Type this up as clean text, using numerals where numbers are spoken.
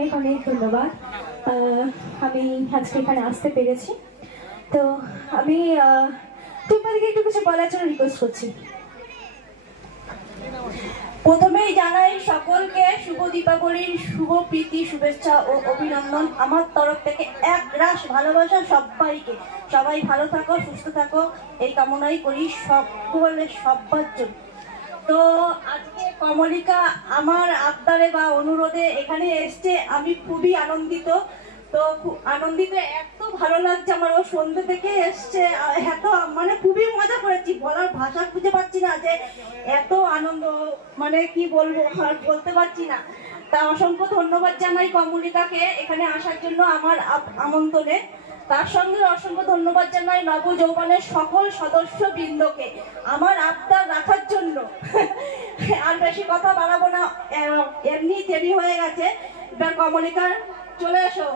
অনেক অনেক ধন্যবাদ। আমি আজকে এখানে আসতে পেরেছি। তো আমি তোমাদেরকে একটু কিছু বলার জন্য রিকোয়েস্ট করছি। প্রথমেই জানাই সকলকে শুভ দীপাবলির শুভ প্রীতি শুভেচ্ছা ও অভিনন্দন আমার তরফ থেকে এক রাশ ভালোবাসা সবাইকে। সবাই ভালো থাকো, সুস্থ থাকো, এই কামনাই করি সকলের সবার জন্য। তো আজকে কমলিকা আমার আবদারে বা অনুরোধে এখানে এসছে, আমি খুবই আনন্দিত। তো খুব আনন্দিত, এত ভালো লাগছে আমার। ও সন্ধ্যে থেকে এসছে, এত মানে খুবই মজা করেছি, বলার ভাষা খুঁজে পাচ্ছি না যে এত আনন্দ, মানে কি বলবো আর বলতে পারছি না। তা অসংখ্য ধন্যবাদ জানাই কমলিকাকে এখানে আসার জন্য আমার আমন্ত্রণে। তার সঙ্গে অসংখ্য ধন্যবাদ জানাই নব যৌবনের সকল সদস্য বৃন্দকে আমার আবদার রাখার জন্য। আর বেশি কথা বাড়াবো না, এমনি দেরি হয়ে গেছে। এবার কমলিকা চলে এসো।